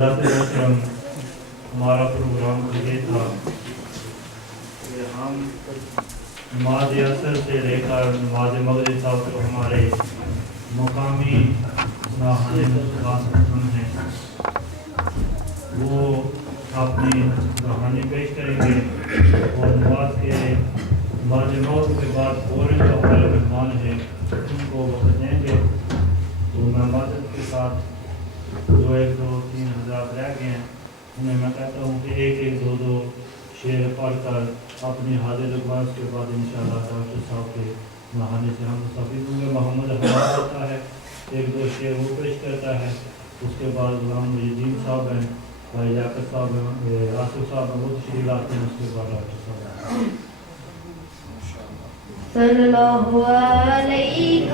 ہمارا پروگرام یہ تھا کہ ہم نماز عصر سے لے کر نماز مغرب تک ہمارے مقامی راہان ہیں وہ اپنی کہانی پیش کریں گے اور نماز مغرب کے بعد فوراً جو ہمارے مہمان ہیں ان کو وقت دیں گے. تو میں معذرت کے ساتھ جو 1-2-3 حضرات رہ گئے ہیں انہیں میں کہتا ہوں کہ ایک دو شعر پڑھ کر اپنی حاضر لگوائیں. اس کے بعد انشاءاللہ ڈاکٹر صاحب کے نہانے سے ہم مستفید ہوں گے. محمد حماد ہوتا ہے 1-2 شعر وہ پیش کرتا ہے. اس کے بعد غلام مجیدین صاحب ہیں, بھائی لیاقت صاحب ہیں, آصف صاحب ہیں, وہ تشریف لاتے ہیں. اس کے بعد ڈاکٹر صاحب صلی اللہ علیہ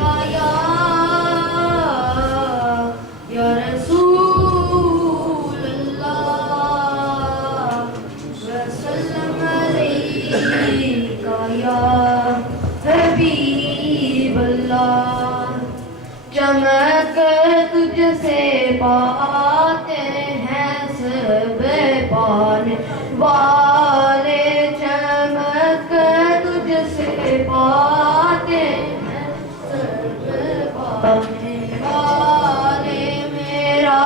یا رسول اللہ وسلم علیکہ یا حبیب اللہ. چمک تجھ سے پاتے ہیں سب پانے والے, چمک تجھ سے پاتے ہیں سب پانے والے. میرا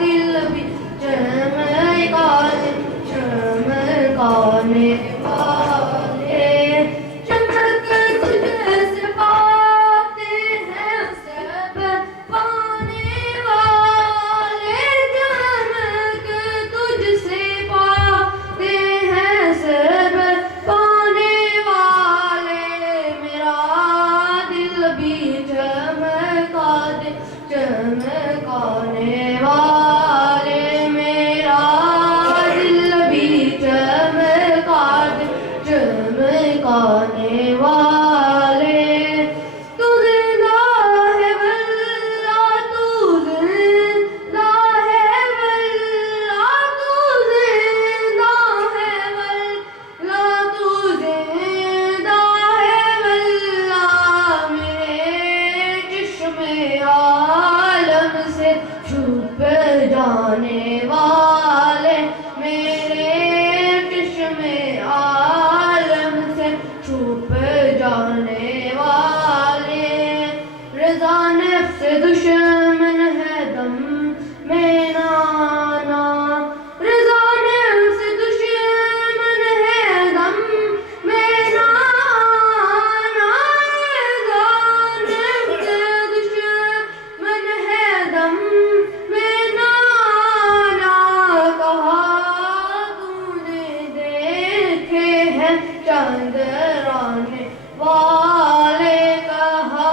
دل بھی چمکانے والے, چمک تجھ سے پاتے ہیں سب پانے والے, چمک تجھ سے پاتے ہیں سب پانے والے. میرا دل بھی چمکانے والے, میرا دل بھی چمکانے والے. تو زندہ ہے واللہ, تو زندہ ہے واللہ, تو زندہ ہے واللہ, تو زندہ ہے واللہ. میرے چشم عالم سے چھپ جانے والے, میرے چشم عالم سے چھپ جانے والے. رضا نفس دشمن ہے دم میں نانا, رضا نفس دشمن ہے دم میں نانا, رضا نفس دشمن ہے دم میں نانا. کہا تو نے دیکھے ہیں چاندرانے والے, کہا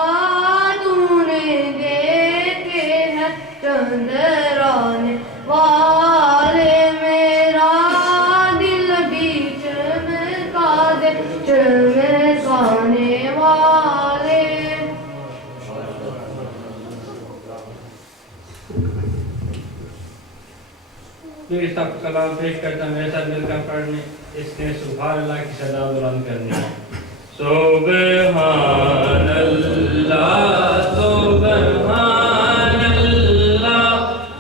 تو نے دیکھے ہیں چاندرانے والے. میرا دل بھی چمکانے والے. پھر سب کلام پیش کرتا میرے ساتھ مل کر پڑھنے. اس نے سبحان اللہ کی صدا بلند کرنی ہے. سبحان اللہ سبحان اللہ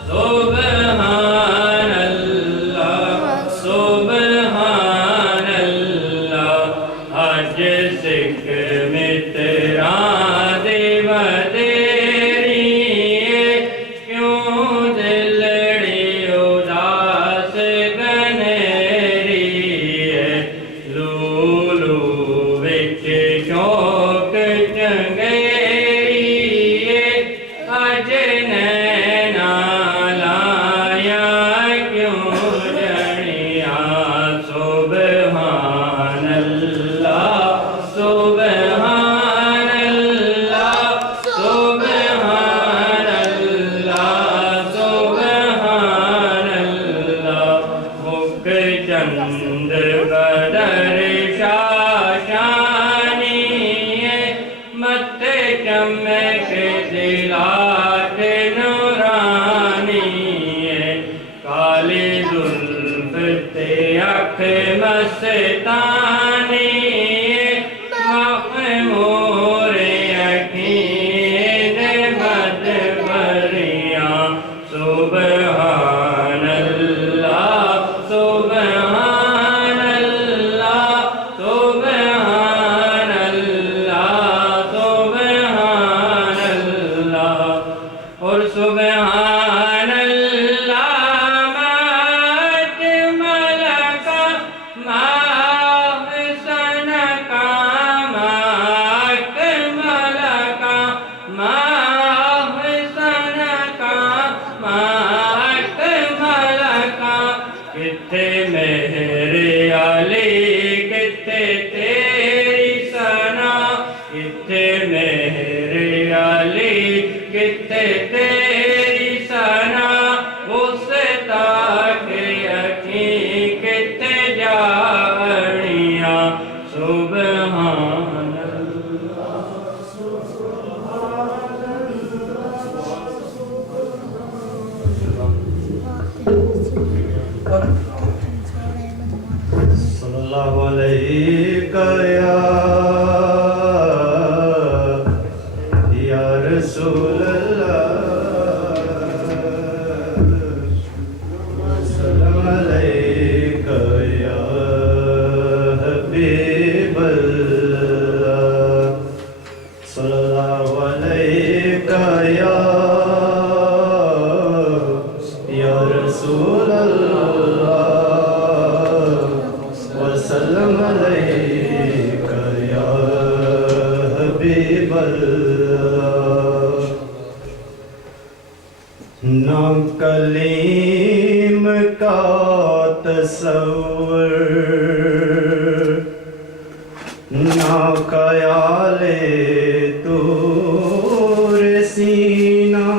سبحان اللہ سبحان اللہ. آج ذکر میں تیرا دیو تیری کیوں دلڑی اداس گنری ہے. لولو وچ شوق چنگیری ہے, اج نینا لایا کیوں جڑیا. سبحان اللہ سبحان اللہ سبحان اللہ سبحان اللہ. مک چند بدر شاشانی ہے, مت چمک دلات نورانی ہے. کالی زلف تے اکھ مستانی ہے, مخمور اکھیں مد بریاں. سبحان کتے میرے علی کتے تیری ثنا کتے میرے علی کتے تیری ثنا اس تاکہ اکھیں کتے جانیاں سبحان صلی اللہ علیہ یا رسول اللہ سلام علیک یا حبیب اللہ صلی اللہ علیک یا رسول اللہ وسلم علیک یا حبیب اللہ نہ کلیم کا تصور نہ خیال طور سینہ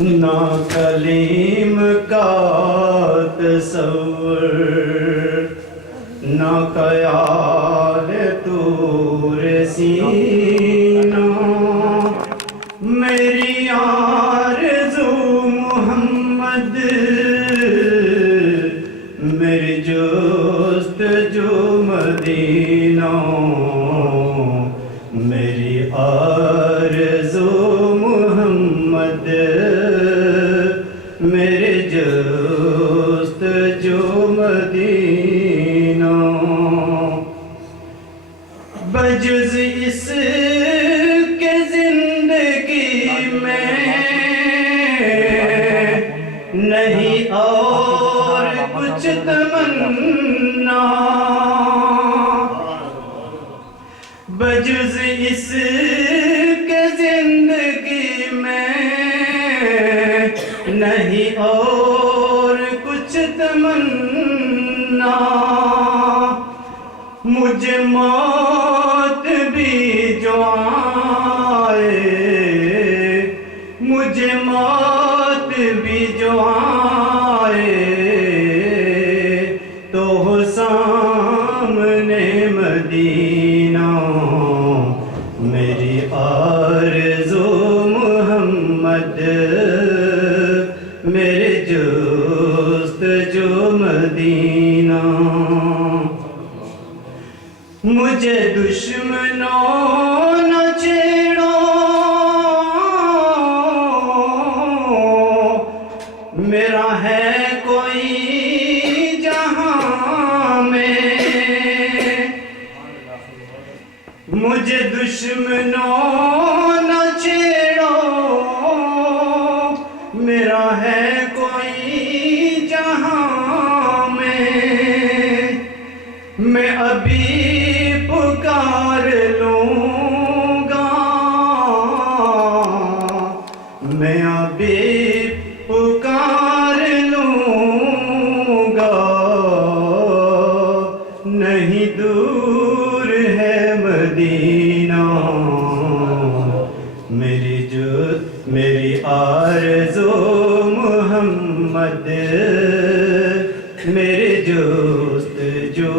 نہ کلیم کا تصور نہ خیال طور سینہ میری آرزو محمد میری جستجو مدینہ میری آرزو محمد میرے جستجو مدینہ بجز اس کے زندگی میں نہیں اور کچھ تمنا بجز اس کے زندگی میں نہیں اور کچھ تمنا مجھے موت بھی جو آئے مجھے موت بھی جو آئے تو ہو سامنے مدینہ میری آرزو محمد میرے جستجو مدینہ مجھے دشمنوں نہ چھیڑو میرا ہے کوئی جہاں میں مجھے دشمنوں نہ چھیڑو میرا ہے کوئی جہاں میں ابھی پکار لوں گا میں ابھی پکار لوں گا نہیں دور ہے مدینہ میری آرزو محمد میرے جستجو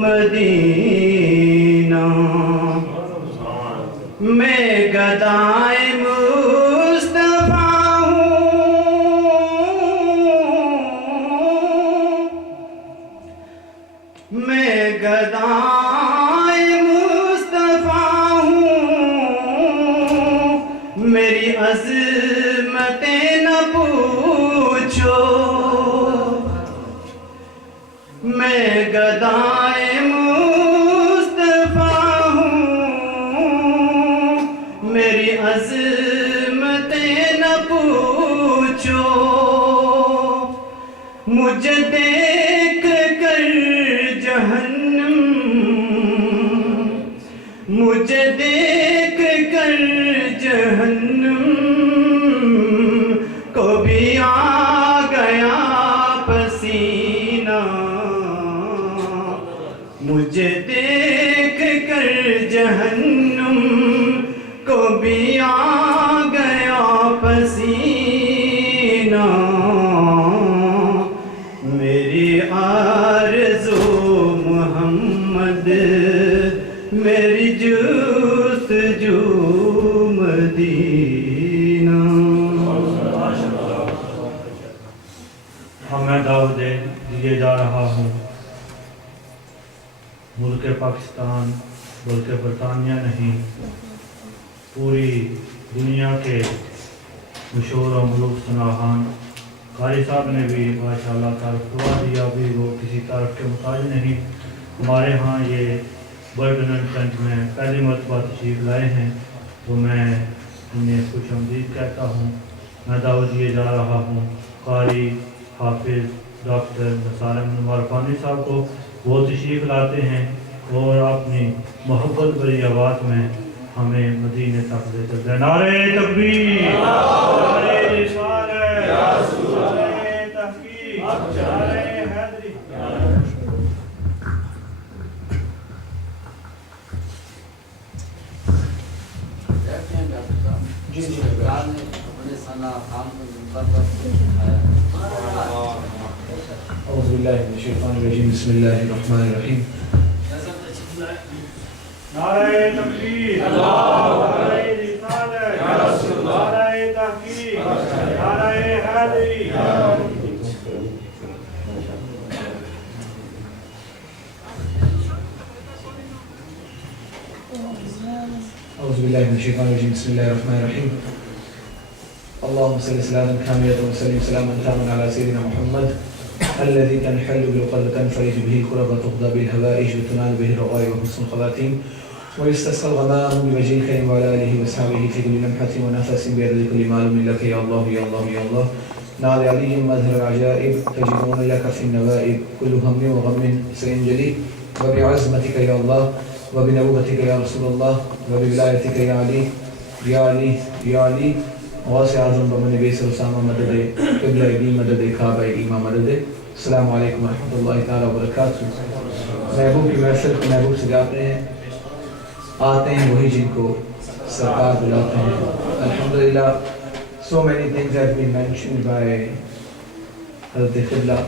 مدینہ میں گدائے مصطفیٰ ہوں میں گدائے مصطفیٰ ہوں میری عظمتیں نہ پوچھو میں گدائے مصطفیٰ ہوں میری عظمتیں نہ پوچھو مجھے دیکھ کر جہنم مجھے دیکھ کر جہنم کو بھی سینہ میری آرزو محمد میری جستجو مدینہ. میں دعوت دیے جا رہا ہوں ملک پاکستان بلکہ برطانیہ نہیں پوری دنیا کے مشہور و ملوک سناہان قاری صاحب نے بھی ماشاءاللہ تعارف کروا دیا بھی وہ کسی تعارف کے محتاج نہیں. ہمارے ہاں یہ برڈن اینڈ ٹرنٹ میں پہلی مرتبہ تشریف لائے ہیں تو میں انہیں خوش آمدید کہتا ہوں. میں دعوت دیے جا رہا ہوں قاری حافظ ڈاکٹر نثار احمد عرفانی صاحب کو. وہ تشریف لاتے ہیں اور اپنی محبت بھری آواز میں ہمیں مدینے تک لے چلتے ہیں. نعرہ تکبیر، نعرہ رسالت، نعرہ تحقیق، نعرہ حیدری. أعوذ بالله من الشيطان الرجيم بسم الله الرحمن الرحيم. نعرہ تکبیر، نعرہ رسالت، نعرہ تحقیق، نعرہ حیدری. أعوذ بالله من الشيطان الرجيم بسم الله الرحمن الرحيم. اللهم صل صلاة كاملة وسلم سلاما تاما على سيدنا محمد الذي تنحل بالقلب تنفرج به الكرب وتقضى بالهوائج وتنال به الرغائب وحسن الخواتيم ويستسقى الغمام بوجه الكريم وعلى آله وأصحابه في كل لمحة ونفس بعدد كل معلوم لك يا الله يا الله يا الله. نال عليهم مظهر العجائب تجدون لك في النوائب كل هم وغم سينجلي وبعظمتك يا الله وبنبوتك يا رسول الله وبولايتك يا علي يا علي يا علي. غوث اعظم بمن بیس اسامہ مدد قبلہ دی مدد کعبہ ایمہ مدد. السلام علیکم ورحمۃ اللہ تعالیٰ وبرکاتہ. محبوب کی محفل کو محبوب سے جاتے ہیں آتے ہیں وہی جن کو سرکار بلاتے ہیں. الحمدللہ so many things have been mentioned by حضرت قبلہ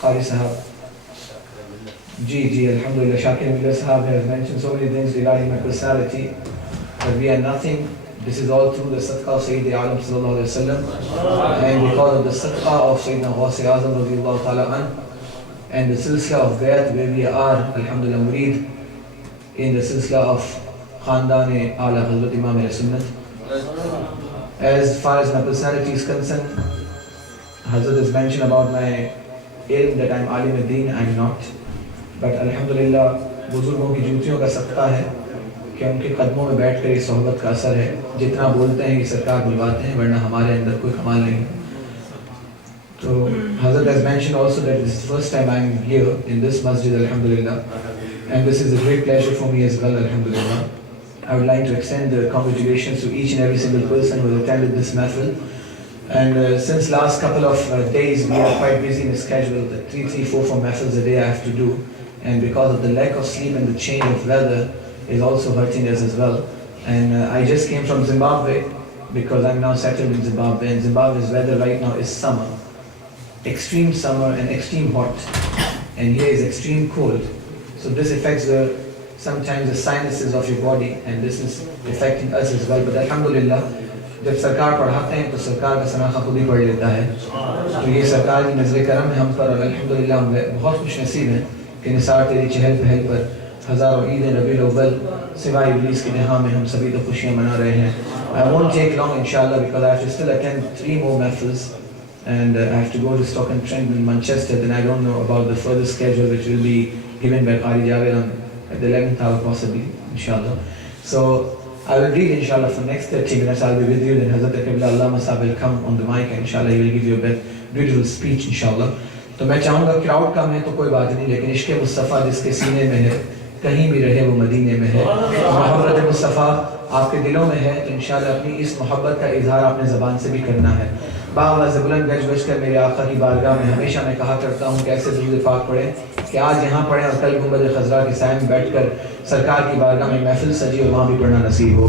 قاری صاحب. جی الحمدللہ شاکر ملر صاحب has mentioned so many things regarding my personality but we are nothing. This is all through the sadaqah of Sayyid Alam sallallahu alayhi wa sallam and because of the sadaqah of Sayyidina Ghawth Azam radiyallahu ta'ala an and the silsila of Bayat where we are alhamdulillah murid in the silsila of Khandan Ala Hazrat Imam al-Sunnat. As far as my personality is concerned, Hazrat has mentioned about my ilm that I am alim ad-din. I am not, but alhamdulillah buzurgon ki jutiyon ka sadaqah hai کہ ان کے قدموں میں بیٹھ کر یہ صحبت کا اثر ہے. جتنا بولتے ہیں یہ سرکار بلواتے ہیں ورنہ ہمارے اندر کوئی کمال نہیں. تو حضرت has mentioned also that this is the first time I am here in this masjid alhamdulillah and this is a great pleasure for me as well alhamdulillah. I would like to extend the congratulations to each and every single person who has attended this mahfil. And since last couple of days we are quite busy in the schedule. The 3-4 mahfils a day I have to do and because of the lack of sleep and the change of weather is also hurting us as well. And I just came from Zimbabwe because I'm now settled in Zimbabwe and Zimbabwe's weather right now is summer. Extreme summer and extreme hot. And here is extreme cold. So this affects sometimes the sinuses of your body and this is affecting us as well. But alhamdulillah, جب سرکار پڑھاتے ہیں تو سرکار کا سناخہ خود ہی پڑھ لیتا ہے. تو یہ سرکار کی نظر کرم ہے ہم پر اور الحمدللہ ہم بہت خوش نصیب ہیں کہ نثار تیری چہل پہل پر ہزاروں عید ربیع الاول سوائے ابلیس کے نہا میں ہم سبھی تو خوشیاں منا رہے ہیں. I won't take long inshallah because I have to still attend 3 more mahfils and I have to go to Stoke-on-Trent in Manchester. Then I don't know about the further schedule which will be given by Qari Javed at the 11th hour possibly inshallah. So I will read inshallah for next 30 minutes. I'll be with you. Then Hazrat Qibla Allama Sahib will come on the mic and inshallah he will give you a beautiful speech inshallah. تو میں چاہوں گا crowd کم ہے تو کوئی بات نہیں لیکن عشق مصطفیٰ جس کے سینے میں ہے کہیں بھی رہے وہ مدینے میں ہے. محبت مصطفیٰ آپ کے دلوں میں ہے تو انشاءاللہ اپنی اس محبت کا اظہار اپنے زبان سے بھی کرنا ہے. باوازِ بلند گج بج کر میرے آقا کی بارگاہ میں ہمیشہ میں کہا کرتا ہوں کہ ایسے درود پاک پڑھیں کہ آج یہاں پڑھیں اور کل گنبد خضرا کے سائے میں بیٹھ کر سرکار کی بارگاہ میں محفل سجی اور وہاں بھی پڑھنا نصیب ہو.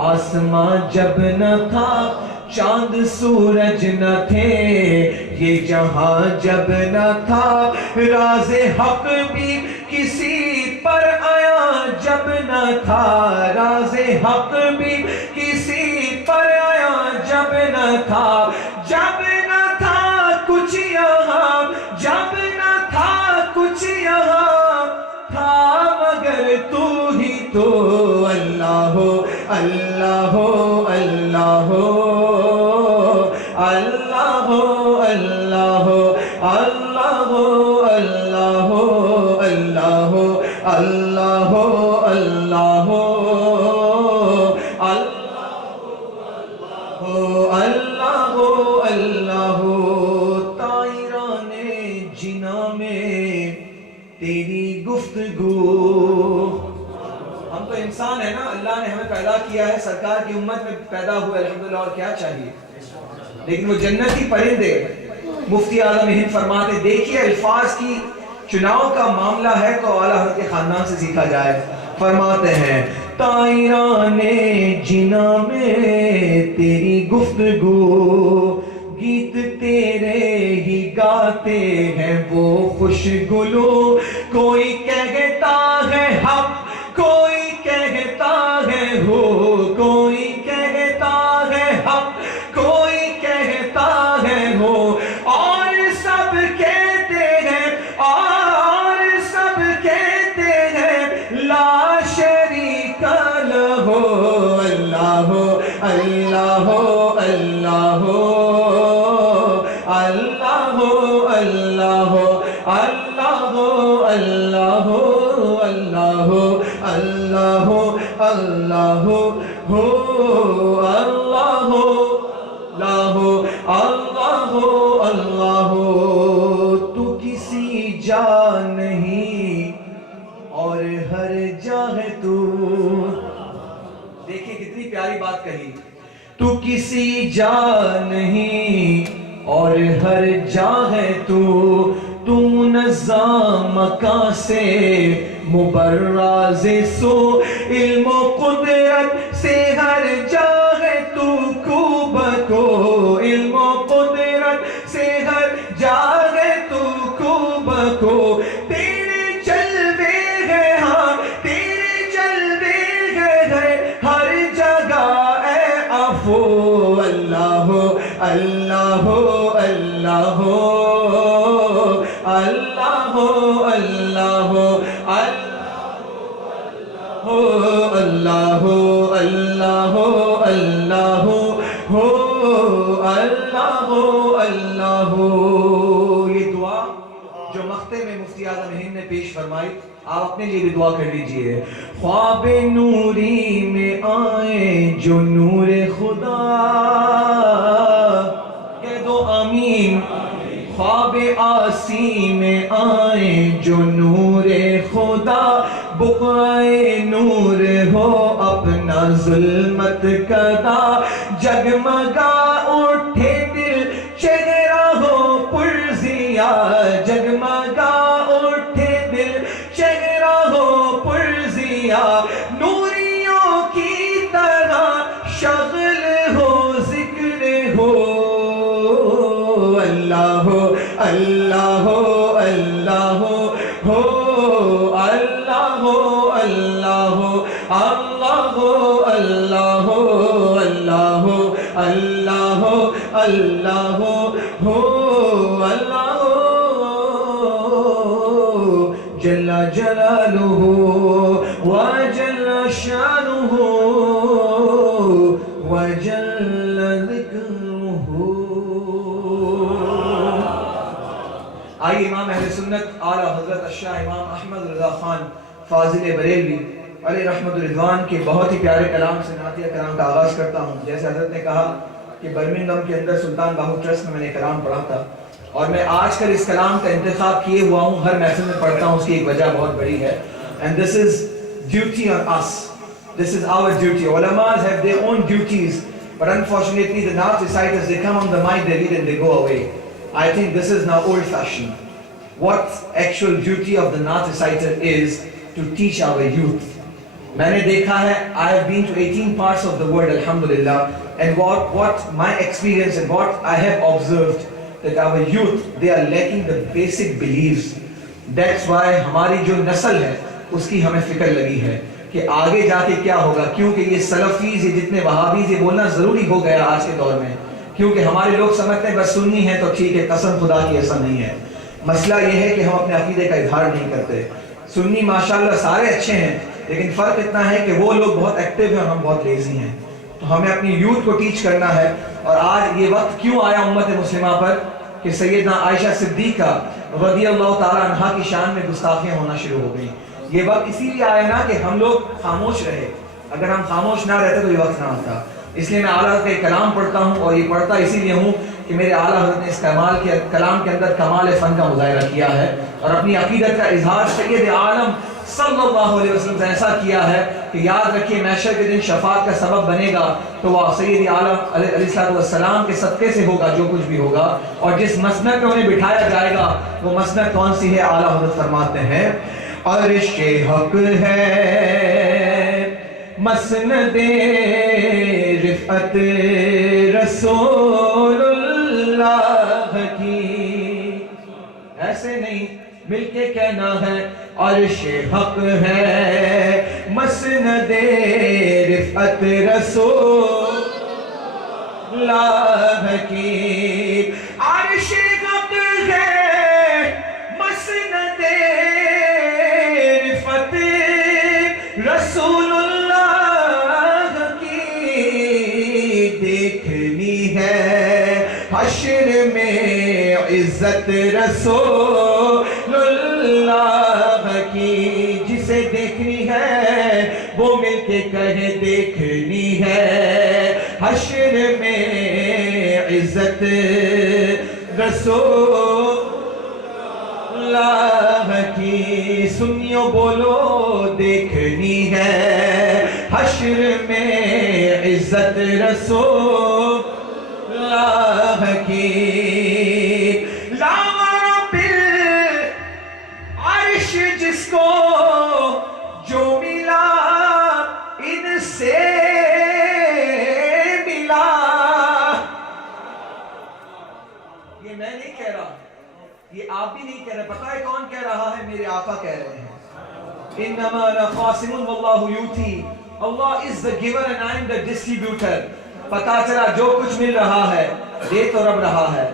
آسمان جب نہ تھا چاند سورج نہ تھے یہ جہاں جب نہ تھا راز حق بھی کسی پر آیا جب نہ تھا راز حق بھی کسی پر آیا جب نہ تھا کچھ یہاں جب نہ تھا کچھ یہاں تھا مگر تو ہی تو اللہ ہو اللہ ہو اللہ ہو اللہ ہو اللہ ہو اللہ ہو اللہ ہو اللہ ہو اللہ ہو اللہ ہو اللہ ہو اللہ ہو طائران جنا میں تیری گفتگو ہم تو انسان ہیں نا اللہ نے ہمیں پیدا کیا ہے سرکار کی امت میں پیدا ہوئے الحمدللہ اور کیا چاہیے لیکن وہ جنتی پرندے مفتی اعظم ہند فرماتے دیکھیے الفاظ کی چناؤ کا معاملہ ہے تو اعلیٰ حضرت کے خاندان سے سیکھا جائے فرماتے ہیں طائران جنا میں تیری گفتگو گیت تیرے ہی گاتے ہیں وہ خوش گلو کوئی کہتا ہے حق کوئی کہتا ہے ہو کوئی کہتا ہے حق کوئی کہتا ہے ہو اور سب کہتے ہیں لا شریک لہو اللہ ہو اللہ ہو اللہ ہو اللہ ہو اللہ ہو اللہ ہو اللہ ہو اللہ ہو اللہ ہو اللہ ہو ہو اللہ ہو اللہ ہو اللہ ہو اللہ ہو تو کسی جا نہیں اور ہر جا ہے تو دیکھیں کتنی پیاری بات کہی تو کسی جا نہیں اور ہر جا ہے تو منظم مکان سے مبرز سو علم و قدرت سے ہر جا ہے تو کو بکو علم و قدرت سے ہر جا ہے تو کو بکو تیرے جلوے ہے ہاں تیرے جلوے ہے ہر جگہ اے عفو اللہ ہو اللہ ہو اللہ ہو اللہ ہو اللہ ہو اللہ ہو اللہ ہو اللہ ہو اللہ ہو اللہ ہو یہ دعا جو مختے میں مفتی اعظم ہند نے پیش فرمائی آپ اپنے لیے بھی دعا کر لیجئے خواب نوری میں آئے جو نور خدا کہہ دو آمین خواب آسی میں آئے جو نور خدا بقعے نور ہو اپنا ظلمت کدا جگمگا اٹھے دل چہرہ ہو پرزیا جگمگا اٹھے دل چہرہ ہو پرزیا نوریوں کی طرح شغل ہو ذکر ہو اللہ ہو اللہ ہو اللہ ہو اللہ ہو اللہ ہو اللہ ہو اللہ ہو اللہ ہو اللہ ہو اللہ ہو اللہ ہو جل جلالہ وجل شانہ وجل ذکرہ آئیے امام اہل سنت اعلیٰ حضرت الشاہ امام احمد رضا خان فاضل بریلوی علیہ رحمت الرضوان کے بہت ہی پیارے کلام سے نعتیہ کلام کا آغاز کرتا ہوں جیسے حضرت نے کہا کہ برمنگھم کے اندر سلطان باہو ٹرسٹ میں نے کلام پڑھا تھا اور میں آج کل اس کلام کا انتخاب کیے ہوا ہوں ہر محفل میں پڑھتا ہوں اس کی ایک وجہ بہت بڑی ہے and this is duty on us this is our duty ulamas have their own duties but unfortunately the Naat reciters they come on the mic they read and they go away I think this is now old fashioned what actual duty of the Naat reciter is to teach our youth میں نے دیکھا ہے, I have been to 18 parts of the world, alhamdulillah, and what my experience and what I have observed, that our youth, they are lacking the basic beliefs. That's why ہماری جو نسل ہے اس کی ہمیں فکر لگی ہے کہ آگے جا کے کیا ہوگا, کیونکہ یہ سلفیز, یہ جتنے وہابیز, یہ بولنا ضروری ہو گیا آج کے دور میں, کیونکہ ہمارے لوگ سمجھتے ہیں بس سنی ہے تو ٹھیک ہے, قسم خدا کی ایسا نہیں ہے. مسئلہ یہ ہے کہ ہم اپنے عقیدے کا اظہار نہیں کرتے. سنی ماشاءاللہ سارے اچھے ہیں, لیکن فرق اتنا ہے کہ وہ لوگ بہت ایکٹیو ہیں اور ہم بہت لیزی ہیں. تو ہمیں اپنی یوتھ کو ٹیچ کرنا ہے. اور آج یہ وقت کیوں آیا امت مسلمہ پر کہ سیدنا عائشہ صدیقہ رضی اللہ تعالی عنہا کی شان میں گستاخیاں ہونا شروع ہو گئیں. یہ وقت اسی لیے آیا نا کہ ہم لوگ خاموش رہے. اگر ہم خاموش نہ رہتے تو یہ وقت نہ آتا. اس لیے میں اعلیٰ حضرت کا کلام پڑھتا ہوں, اور یہ پڑھتا اسی لیے ہوں کہ میرے اعلیٰ حضرت نے اس کلام کے اندر کمال فن کا مظاہرہ کیا ہے, اور اپنی عقیدت کا اظہار سید عالم صلی اللہ علیہ وسلم سے ایسا کیا ہے کہ یاد رکھیے محشر کے دن شفاعت کا سبب بنے گا تو وہ سید عالم علیہ السلام کے صدقے سے ہوگا جو کچھ بھی ہوگا. اور جس مسند پہ انہیں بٹھایا جائے گا وہ مسند کون سی ہے؟ اعلیٰ حضرت فرماتے ہیں عرش حق ہے مسند رفعت رسول اللہ کی. ایسے نہیں, مل کے کہنا ہے عرش حق ہے مسند رفعت رسول اللہ کی. عرش حق ہے مسند رفعت رسول اللہ کی. دیکھنی ہے حشر میں عزت رسول اللہ کی. جسے دیکھنی ہے وہ مل کے کہے دیکھنی ہے حشر میں عزت رسول اللہ کی. سنیو بولو دیکھنی ہے حشر میں عزت رسول اللہ کی. لاوا بالعرش جس کو جو ملا ان سے ملا. یہ میں نہیں کہہ رہا, یہ آپ بھی نہیں کہہ رہے. پتہ ہے کون کہہ رہا ہے؟ میرے آقا کہہ رہے ہیں انما انا قاسم واللہ یوتی. Allah is the giver and I am the distributor. پتا چلا جو کچھ مل رہا ہے دے تو رب رہا ہے,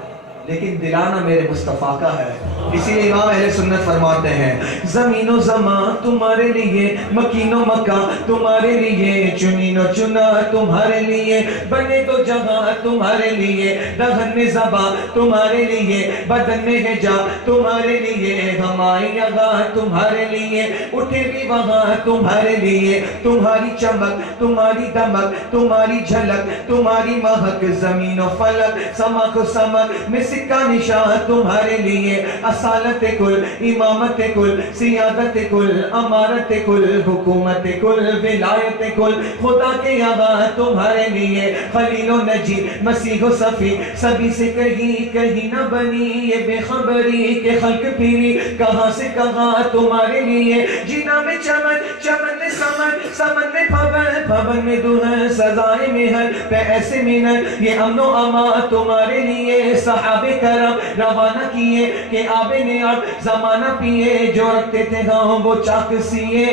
لیکن دلانا میرے مصطفیٰ کا ہے. اسی لیے امام اہل سنت فرماتے ہیں زمین و زمان تمہارے لیے, مکین و مکان تمہارے لیے, چنین و چنا تمہارے لیے, بنے تو جہاں تمہارے لیے, دہن میں زباں تمہارے لیے, بدن میں ہے جا تمہارے لیے, ہماری یہاں تمہارے لیے, اٹھے بھی وہاں تمہارے لیے. تمہاری چمک تمہاری دمک تمہاری جھلک تمہاری مہک, زمین و فلک سمک و سمک میں سکہ نشان تمہارے لیے. اصالت کل, امامت کل, سیادت کل, امارت کل, حکومت کل, ولایت کل خدا کے یہاں تمہارے لیے. خلیل و نجی مسیح و صفی سبھی سے کہیں نہ بنی یہ بے خبری کہ خلق پھیری کہاں سے کہاں تمہارے لیے. جینا میں چمن, چمن میں سمن, سمن میں پھبن, پھبن میں دلہن, سزائے میں ہر پہ ایسے منت, یہ امن و امان تمہارے لیے. صحابہ کرم روانہ کیے کہ آب نعمت زمانہ پیے, جو رکھتے تھے ہم وہ چاک سیے.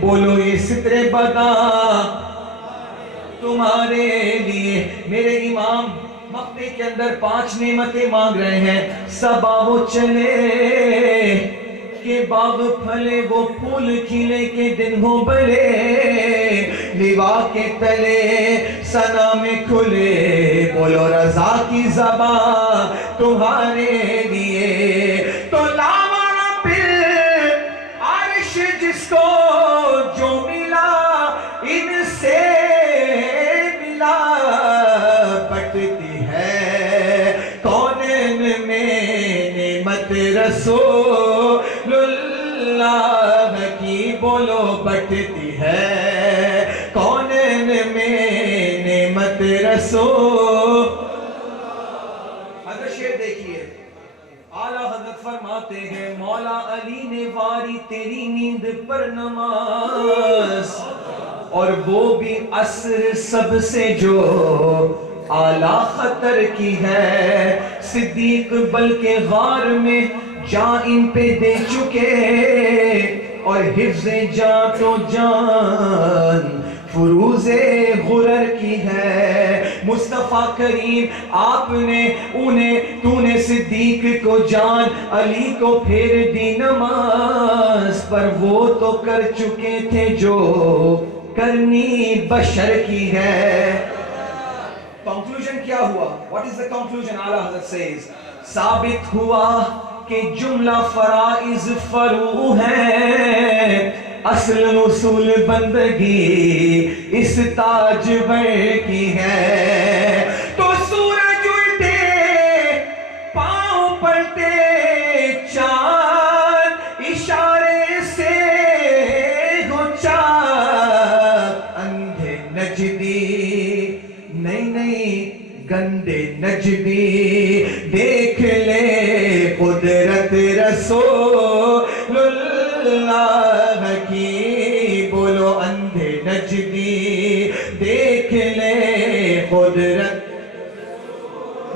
بولو یہ ستر بدا تمہارے لیے. میرے امام مقطع کے اندر 5 نعمتیں مانگ رہے ہیں. صبا وہ چلے کہ باغ پھلے, وہ پھول کھلے کے دن ہو بلے, لیوا کے تلے سنا میں کھلے. بولو رضا کی زبان تمہارے لیے. تو لاوا بالعرش جس کو جو ملا ان سے ملا. بٹتی ہے کونین میں نعمت رسول اللہ کی. بولو بٹتی ہے کونین میں نعمت رسول. اگر شعر دیکھیے اعلیٰ حضرت فرماتے ہیں مولا علی نے واری تیری نیند پر نماز، اور وہ بھی عصر سب سے جو اعلیٰ خطر کی ہے، صدیق بلکہ غار میں جان پہ دے چکے، اور حفظ جان تو جان فروز غرر کی ہے۔ مصطفیٰ کریم آپ نے تو نے صدیق کو جان، علی کو پھیر دی نماز، پر وہ تو کر چکے تھے جو کرنی بشر کی ہے۔ کنکلوژن کیا ہوا؟ What is the conclusion? اعلیٰ حضرت says ثابت ہوا کہ جملہ فرائض فروع ہیں، اصل اصول بندگی اس تاج ور کی ہے۔ تو سورج الٹے پاؤں پلٹے چاند اشارے سے ہو چاک، اندھے نجدی نہیں گندے نجدی دیکھ لے قدرت رسول اللہ کی، بولو اندھے نجدی دیکھ لے قدرت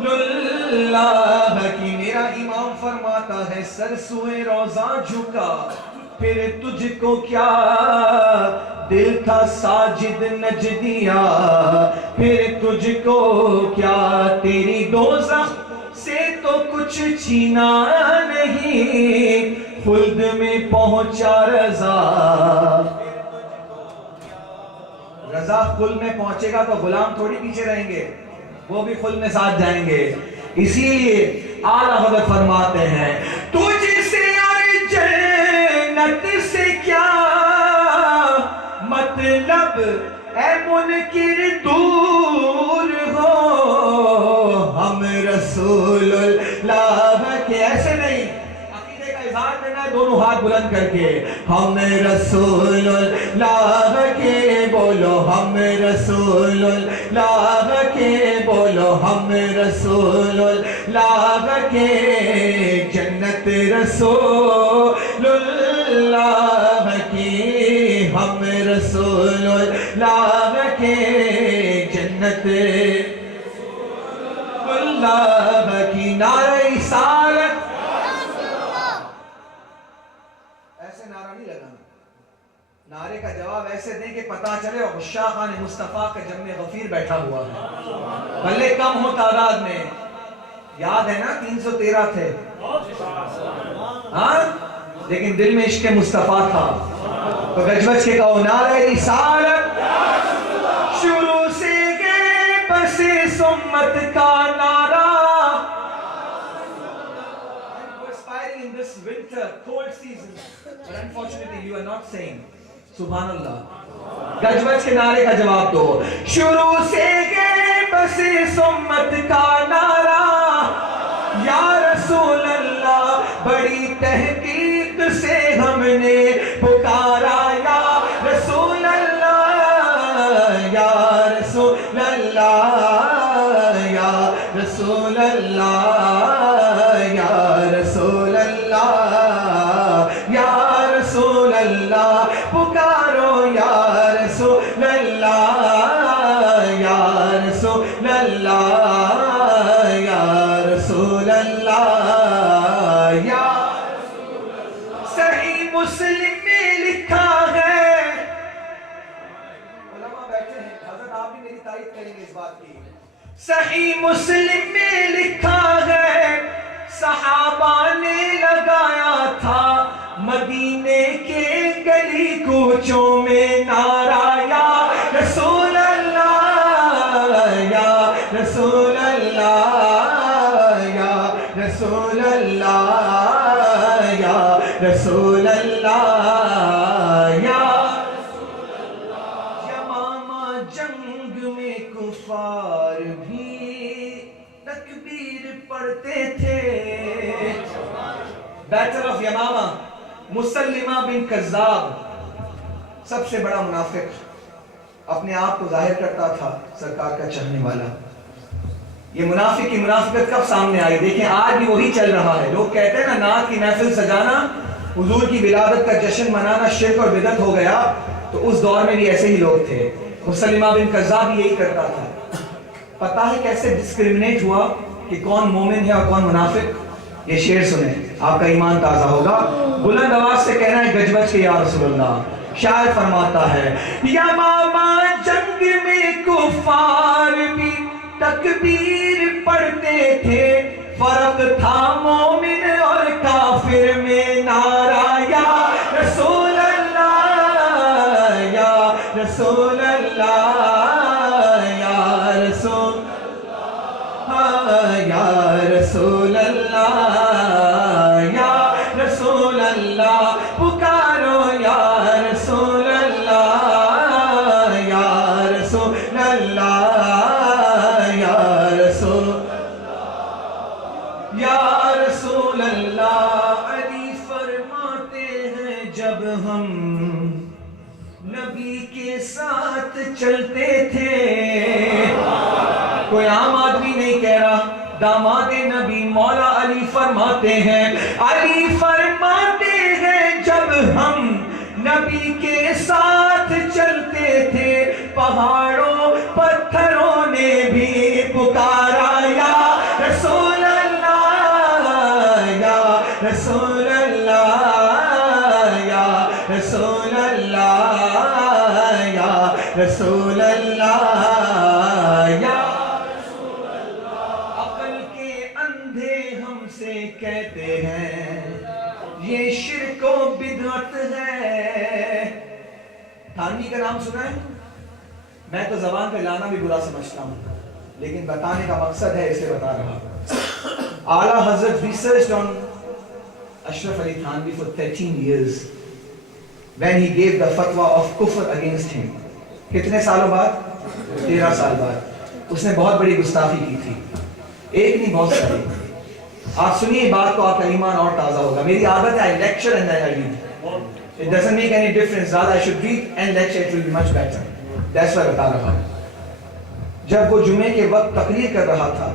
اللہ کی۔ میرا امام فرماتا ہے سر سوئے روضہ جھکا، پھر تجھ کو کیا دل تھا ساجد نجدیا، پھر تجھ کو کیا تیری دوزخ سے تو کچھ چھینا نہیں، خلد میں پہنچا رضا۔ رضا خلد میں پہنچے گا تو غلام تھوڑی پیچھے رہیں گے، وہ بھی خلد میں ساتھ جائیں گے۔ اسی لیے اعلیٰ حضرت فرماتے ہیں تجھ سے اور جنت سے کیا مطلب اے منکر دور ہو، ہم رسول اللہ کے ایسے نہیں، عقیدے کا اظہار کرنا ہے دونوں ہاتھ بلند کر کے، ہم رسول اللہ کے بولو، ہم رسول اللہ کے بولو، ہم رسول اللہ کے، جنت رسول اللہ کی، ہم رسول اللہ کے، جنت اللہ کی۔ نعرہ رسالت، ایسے نعرہ نہیں لگانا، نعرے کا جواب ایسے دیں کہ پتہ چلے عشاقان مصطفیٰ کا جم غفیر بیٹھا ہوا ہے، بھلے کم ہو تعداد میں۔ یاد ہے نا 313 تھے ہاں، لیکن دل میں عشق مصطفیٰ تھا، تو گج بج کے کہو نعرہ رسالت، شروع سے گئے بس سمت کا نعرہ، in this winter cold season, but unfortunately you are not saying سبحان اللہ۔ گج بج کے نعرے کا جواب دو، شروع سے گئے بس سمت کا نعرہ، یا رسول اللہ بڑی تحقیق سے ہم نے پکارا، یا رسول اللہ، یا رسول اللہ، یا رسول اللہ، یا رسول اللہ، یا رسول اللہ، پکارو یا رسول اللہ، یا رسول اللہ، یا رسول اللہ، یا صحیح مسلم میں لکھا ہے، علماء بیٹھے ہیں، حضرت آپ بھی میری تائید کریں گے اس بات کی، صحیح مسلم میں لکھا ہے صحابہ نے لگایا تھا مدینے کے گلی کوچوں میں نعرہ، یا رسول اللہ، یا رسول اللہ، یا رسول اللہ، یا رسول اللہ، یا یمامہ جنگ میں کفار بھی تکبیر پڑھتے تھے۔ بیٹل آف یمامہ، مسلمہ بن کذاب سب سے بڑا منافق، اپنے آپ کو ظاہر کرتا تھا سرکار کا چاہنے والا، یہ منافق کی منافقت کب سامنے آئی؟ دیکھیں آج بھی وہی چل رہا ہے. لوگ کہتے ہیں نا نعت کی محفل سجانا، حضور کی ولادت کا جشن منانا شرک اور بدعت ہو گیا. تو اس دور میں بھی ایسے ہی لوگ تھے. مسلمہ بن کذاب یہی کرتا تھا. پتہ ہے کیسے ڈسکریمنیٹ ہوا کہ کون مومن ہے اور کون منافق؟ یہ شعر سنیں، آپ کا ایمان تازہ ہوگا. بلند آواز سے کہنا ہے گج بج کے یا رسول اللہ. شاعر فرماتا ہے یا ماما جنگ میں کفار بھی تکبیر پڑھتے تھے، فرق تھا مومن اور کافر میں نعرہ یا رسول اللہ یا رسول اللہ یا رسول یا رسول اللہ یا رسول اللہ پکارو یا رسول اللہ یا رسول اللہ یا رسول یا رسول اللہ. علی فرماتے ہیں جب ہم نبی کے ساتھ چلتے تھے، کوئی عام آدمی نہیں کہہ رہا، داماد نبی مولا علی فرماتے ہیں، علی فرماتے ہیں جب ہم نبی کے ساتھ چلتے تھے، پہاڑوں پتھروں نے بھی پکارا یا رسول اللہ یا رسول اللہ یا رسول اللہ یا رسول اللہ یا کہتے ہیں یہ شرک و بدعت ہے. تھانوی کا نام سنا ہے؟ میں تو زبان پہ لانا بھی برا سمجھتا ہوں، لیکن بتانے کا مقصد ہے اس لیے بتا رہا ہوں. اعلیٰ حضرت researched on Ashraf Ali Thanvi for 13 years when he gave the fatwa of kufr against him. کتنے سالوں بعد؟ 13 سال بعد. اس نے بہت بڑی گستاخی کی تھی، ایک نہیں بہت ساری. آپ سنیے بات کو، آپ کا ایمان اور تازہ ہوگا. میری عادت ہے I lecture and then I read. It doesn't make any difference. زیادہ I should read and lecture, it will be much better. That's why بتا رہا ہوں. جب وہ جمعے کے وقت تقریر کر رہا تھا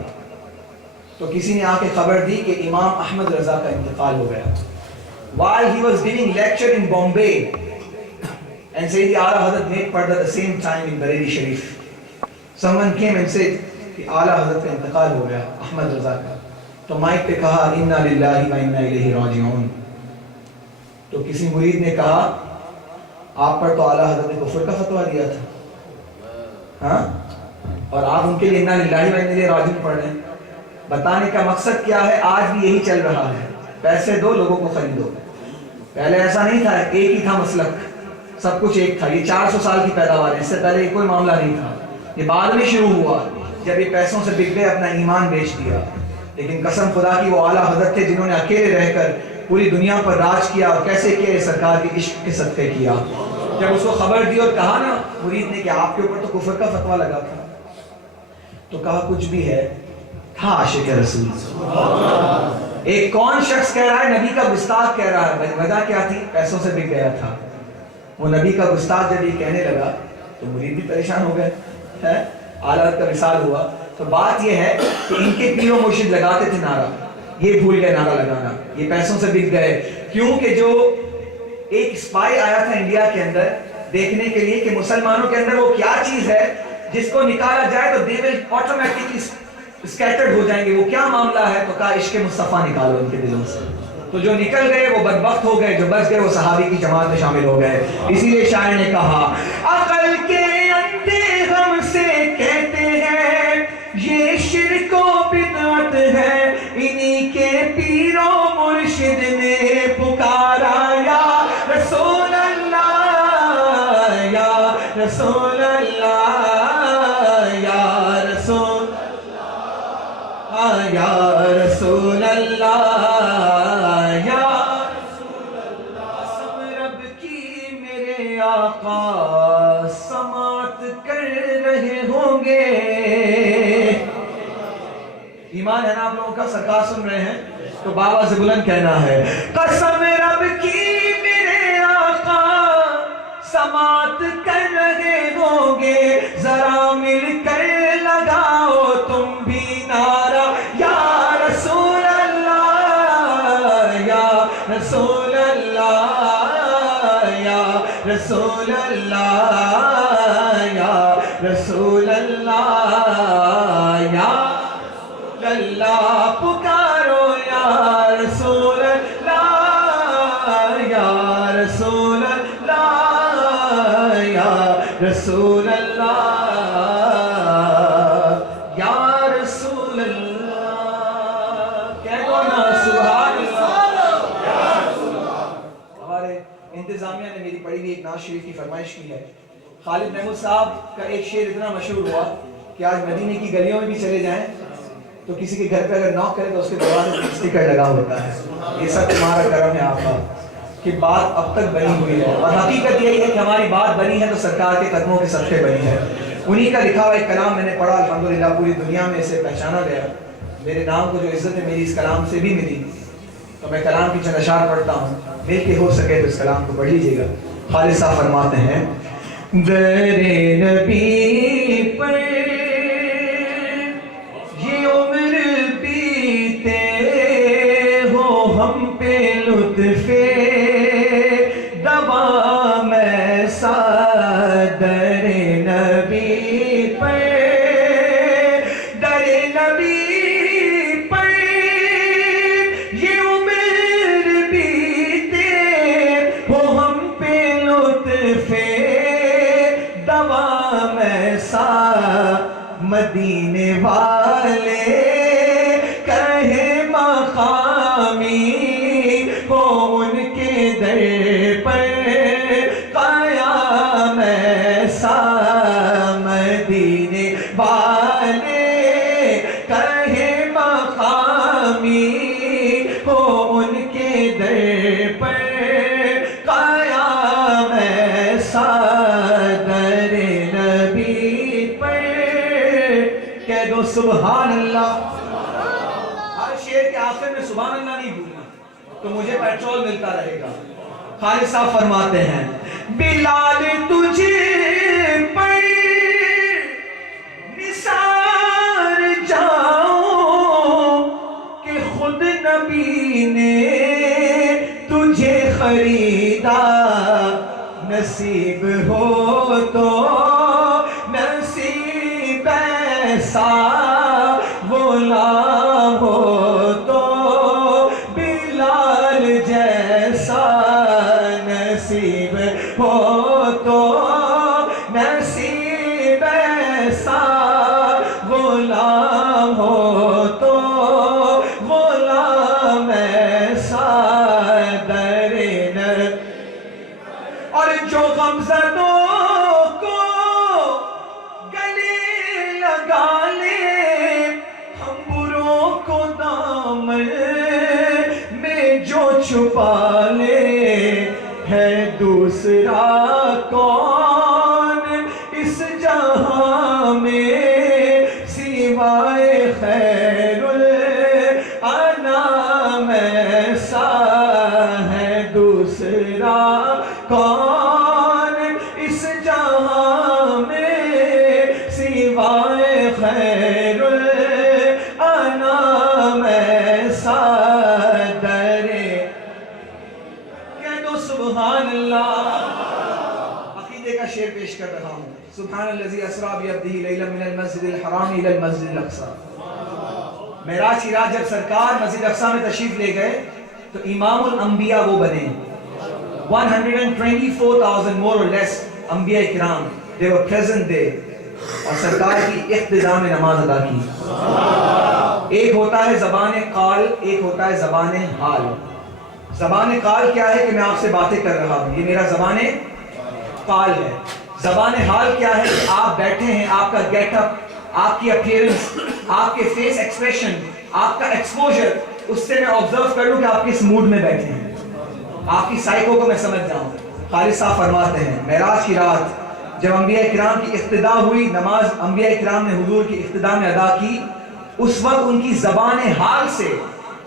تو کسی نے آ کے خبر دی کہ امام احمد رضا کا انتقال ہو گیا. While he was giving lecture in Bombay and Sayyidi Ala Hazrat made parda at the same time in Bareilly Sharif, someone came and said کہ اعلیٰ حضرت کا انتقال ہو گیا احمد رضا کا. تو مائک پہ کہا انا للہ و انا الیہ راجعون. تو کسی مرید نے کہا آپ پر تو اعلیٰ حضرت نے کفر کا فتویٰ دیا تھا، ہاں، اور آپ ان کے لیے انا للہ و انا الیہ راجعون پڑھ رہے ہیں. بتانے کا مقصد کیا ہے؟ آج بھی یہی چل رہا ہے. پیسے دو، لوگوں کو خریدو. پہلے ایسا نہیں تھا، ایک ہی تھا مسلک، سب کچھ ایک تھا. یہ 400 سال کی پیداوار ہے، اس سے پہلے کوئی معاملہ نہیں تھا. یہ بعد میں شروع ہوا جب یہ پیسوں سے بک گئے، اپنا ایمان بیچ دیا. لیکن قسم خدا کی وہ اعلیٰ حضرت تھے جنہوں نے اکیلے رہ کر پوری دنیا پر راج کیا. اور کیسے کیا؟ سرکار کے عشق کے صدقے کیا. جب اس کو خبر دی اور کہا نا مرید نے کہ آپ کے اوپر تو کفر کا فتویٰ لگا تھا، تو کہا کچھ بھی ہے، تھا عاشق رسول. ایک کون شخص کہہ رہا ہے نبی کا گستاخ کہہ رہا ہے. وجہ کیا تھی؟ پیسوں سے بک گیا تھا. وہ نبی کا گستاخ جب یہ کہنے لگا تو مرید بھی پریشان ہو گئے. اعلیٰ حضرت کا وصال ہوا. تو بات یہ ہے کہ ان کے پیر و مرشد لگاتے تھے نعرہ، یہ بھول گئے نعرہ لگانا، یہ پیسوں سے بک گئے. کیونکہ جو ایک اسپائی آیا تھا انڈیا کے اندر دیکھنے کے لیے کہ مسلمانوں کے اندر وہ کیا چیز ہے جس کو نکالا جائے تو they will automatically scattered ہو جائیں گے، وہ کیا معاملہ ہے؟ تو کہا عشق مصطفیٰ نکالو ان کے دلوں سے. تو جو نکل گئے وہ بدبخت ہو گئے، جو بچ گئے وہ صحابی کی جماعت میں شامل ہو گئے. اسی لیے شاعر نے کہا عقل کے اندھے ہم سے کہتے ہیں یہ شرک و بدعت ہے، انہی کے پیر و مرشد نے پکارا یا رسول اللہ یا رسول اللہ یا رسول یا رسول اللہ یا رسول اللہ. قسم رب کی میرے آقا سماعت کر رہے ہوں گے. ایمان ہے نا آپ لوگوں کا؟ سرکار سن رہے ہیں تو بابا سے بلند کہنا ہے قسم رب کی میرے آقا سماعت کر رہے ہوں گے، ذرا مل کر لگاؤ تم بھی نعرہ رسول اللہ یا رسول اللہ یا رسول اللہ پکارو یا رسول اللہ یا رسول اللہ یا رسول اللہ یا رسول اللہ کہہ دو نا سبحان اللہ. ہمارے انتظامیہ نے میری پڑھی ہوئی ایک نعت شریف کی فرمائش کی ہے. خالد محمود صاحب کا ایک شعر اتنا مشہور ہوا کہ آج مدینے کی گلیوں میں بھی چلے جائیں تو کسی کے گھر پہ اگر نوک کرے تو اس کے دروازے پر اسٹیکر لگا ہوتا ہے یہ سب تمہارا کرم ہے آپ کا کہ بات اب تک بنی ہوئی ہے. اور حقیقت یہی ہے کہ ہماری بات بنی ہے تو سرکار کے قدموں کے صدقے بنی ہے. انہی کا لکھا ہوا ایک کلام میں نے پڑھا, الحمدللہ پوری دنیا میں اسے پہچانا گیا. میرے نام کو جو عزت ہے میری اس کلام سے بھی ملی, تو میں کلام کی چند اشعار پڑھتا ہوں, مل کے ہو سکے تو اس کلام کو پڑھ لیجیے گا. خالد صاحب فرماتے ہیں در نبی پر یہ عمر بیتے ہو ہم پہ لطف دوام ایسا در نبی پر یہ عمر بیتے ہو ہم پہ لطف دوام ایسا مدینے والے کہے مقامی ہو ان کے در پر قیام ایسا مدینے والے کہے مقامی ہو ان کے در پر قیام ایسا در نبی پر کہہ دو سبحان اللہ. ہر شعر کے آخر میں سبحان اللہ نہیں بھولنا تو مجھے پیٹرول ملتا رہے گا. خالد صاحب فرماتے ہیں بلال تجھے پر نثار جاؤں کہ خود نبی نے تجھے خریدا, نصیب ہو تو نصیب ایسا غلام ہو تو بلال جیسا, نصیب ہو تو نصیب ایسا غلام ہو تو غلام ایسا در نبی. اور جو غمزدوں کو گلے لگا لے ہم بروں کو دامن میں جو چھپا لے, ہے دوسرا کون اس جہاں میں سوائے خیر الانام ایسا, ہے دوسرا کون اس جہاں میں سوائے خیر الانام ایسا در کہہ دو سبحان اللہ. عقیدے کا شعر پیش کر رہا ہوں. سبحان الذی اسری بعبدہ لیلا من المسجد الحرام الی المسجد الاقصی. معراج کی رات جب سرکار مسجد اقصی میں تشریف لے گئے تو امام الانبیاء وہ بنے. 124,000 more or less انبیاء کرام they were present there, اور سرکار کی اقتداء میں نماز ادا کی. ایک ہوتا ہے زبان قال, ایک ہوتا ہے زبان حال. زبان قال کیا ہے کہ میں آپ سے باتیں کر رہا ہوں, یہ میرا زبان قال ہے. زبان حال کیا ہے کہ آپ بیٹھے ہیں, آپ کا گیٹ اپ, آپ کی اپیئرنس, آپ کے فیس ایکسپریشن, آپ کا ایکسپوجر, اس سے میں آبزرو کر لوں کہ آپ کس موڈ میں بیٹھے ہیں, آپ کی سائیکو کو میں سمجھ جاؤں. خالد صاحب فرماتے ہیں معراج کی رات جب انبیاء کرام کی اقتداء ہوئی, نماز انبیاء کرام نے حضور کی اقتداء میں ادا کی, اس وقت ان کی زبان حال سے,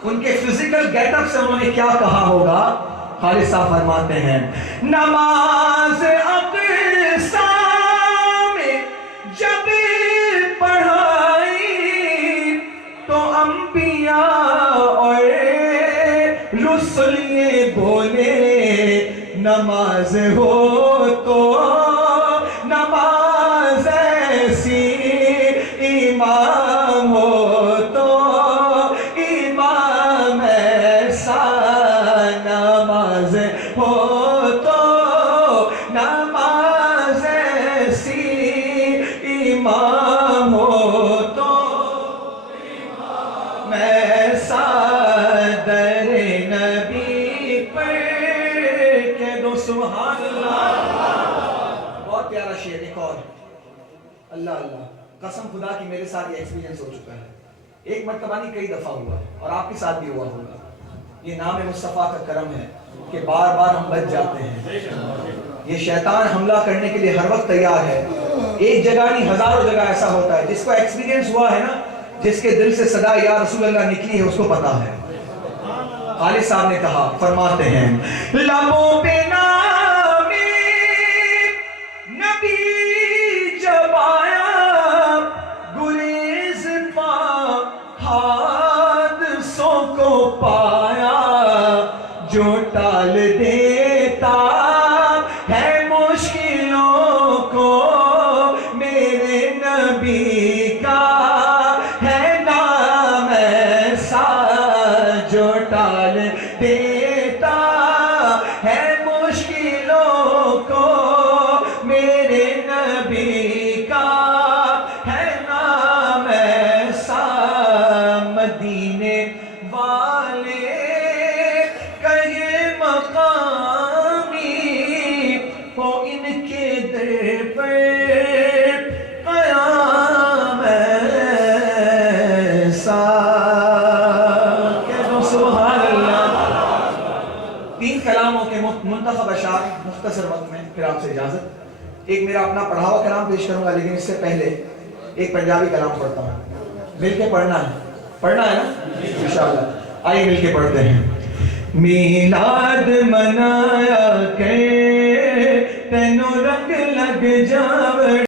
ان کے فزیکل گیٹ اپ سے انہوں نے کیا کہا ہوگا. خالد صاحب فرماتے ہیں نماز اقصی میں جب پڑھائی تو انبیاء اور رسل یہ بولے نماز ہو تو نماز ایسی، امام ہو تو امام ایسا، نماز ہو تو نماز ایسی، امام ہو تو امام ایسا، در نبی پر کہہ دو سبحان اللہ۔ بہت پیارا شعر ایک اور، اللہ اللہ، قسم خدا کی میرے ساتھ یہ ایکسپیرینس ہو چکا ہے، ایک مرتبہ نہیں کئی دفعہ ہوا، اور آپ کے ساتھ بھی ہوا ہوگا۔ یہ نام مصطفیٰ کا کرم ہے کہ بار بار ہم بچ جاتے ہیں۔ یہ شیطان حملہ کرنے کے لیے ہر وقت تیار ہے، ایک جگہ نہیں ہزاروں جگہ ایسا ہوتا ہے۔ جس کو ایکسپیرینس ہوا ہے نا، جس کے دل سے صدا یا رسول اللہ نکلی ہے، اس کو پتا ہے۔ خالد صاحب نے کہا، فرماتے ہیں لبوں پہ نام نبی جب آیا، گریز پا حادثوں کو پایا، جو ٹال دیتا ہے مشکلوں کو، میرے نبی کا ہے نام ایسا، جو ٹال دیتا ہے مشکلوں کو، میرے نبی کا ہے نام ایسا، مدینے والے کہے مقامی ہو ان کے در پر قیام ایسا، کہہ دو سبحان اللہ۔ تین کلاموں کے منتخب اشعار مختصر وقت میں، پھر آپ سے اجازت۔ ایک میرا اپنا پڑھا ہوا کلام پیش کروں گا، لیکن اس سے پہلے ایک پنجابی کلام پڑھتا ہوں، مل کے پڑھنا ہے نا انشاءاللہ۔ آئیے مل کے پڑھتے ہیں۔ میلاد منایا کہ تینوں رنگ لگ جاوڑ،